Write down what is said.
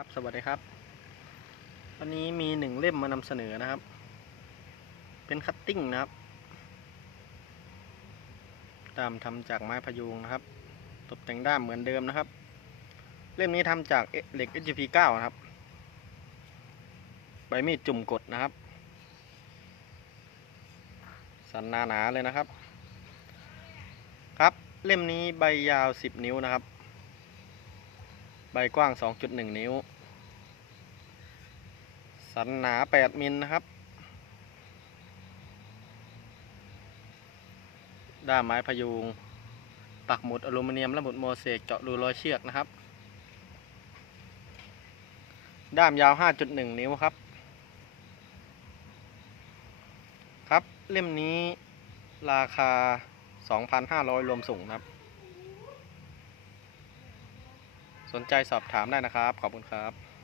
ครับ สวัสดีครับ วันนี้มีหนึ่งเล่มมานำเสนอนะครับ เป็นคัตติ้งนะครับด้ามทำจากไม้พยุงนะครับ ตกแต่งด้ามเหมือนเดิมนะครับ เล่มนี้ทำจากเหล็ก SGP 9 นะครับ ใบมีดจุ่มกดนะครับ สันหนาหนาเลยนะครับ ครับ เล่มนี้ใบยาว 10 นิ้วนะครับ ใบกว้าง 2.1 นิ้ว สันหนา 8 มิลนะครับ ด้ามไม้พยุง ปักหมุดอลูมิเนียมและหมุดโมเสกเจาะรูรอยเชือกนะครับ ด้ามยาว 5.1 นิ้วครับ ครับเล่มนี้ราคา 2,500 รวมส่งนะครับ สนใจสอบถามได้นะครับ ขอบคุณครับ